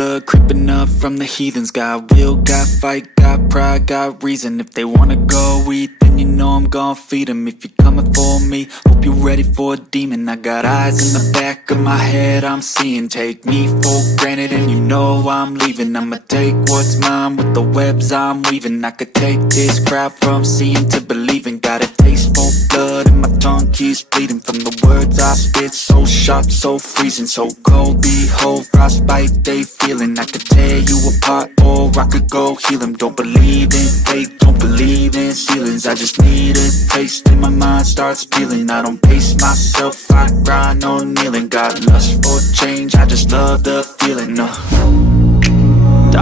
blood creeping up from the heathens. Got will, got fight, got pride, got reason. If they wanna go eat, then you know I'm gon' feed them. If you're coming for me, hope you're ready for a demon. I got eyes in the back of my head, I'm seeing. Take me for granted and you know I'm leaving. I'ma take what's mine with the webs I'm weaving. I could take this crowd from seeing to believing. Got a taste for blood and my tongue keeps bleeding from the words I spit. So sharp, so freezing, so cold. Behold, frostbite they feeling. I could tear you apart or I could go heal them. Don't believe in fate, don't believe in ceilings. I just need a taste and my mind starts peeling. I don't pace myself, I grind on kneeling. Got lust for change, I just love the feeling.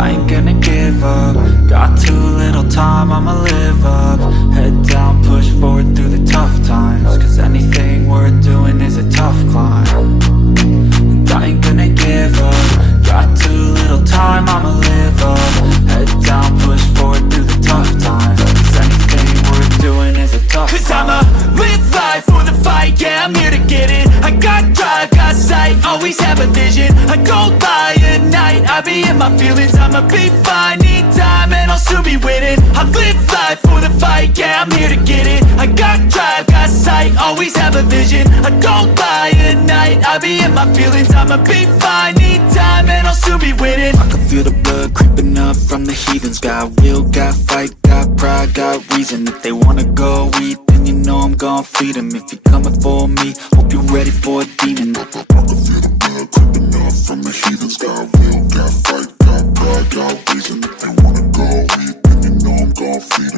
I ain't gonna give up. Got too little time, I'ma live up. Head down, push forward through the tough times. Cause anything worth doing is a tough climb. And I ain't gonna give up. Got too little time, I'ma live up. Head down, push forward through the tough times. Cause anything worth doing is a tough climb. Cause I'ma live life for the fight, yeah, I'm here to get it. I got drive, got sight, always have a vision. I go by at night, I be in my feelings. I'ma be fine, need time, and I'll soon be winning. I live life for the fight, yeah, I'm here to get it. I got drive, got sight, always have a vision. I go by at night, I be in my feelings. I'ma be fine, need time, and I'll soon be winning. I can feel the blood creeping up from the heathens. Got will, got fight, got pride, got reason. If they wanna go eat, then you know I'm gon' feed them. If you're coming for me, hope you're ready for a demon. I can feel the blood creeping up from the heathens. Got will, got fight, got pride, got reason. If they wanna go eat, then you know I'm gon' feed them.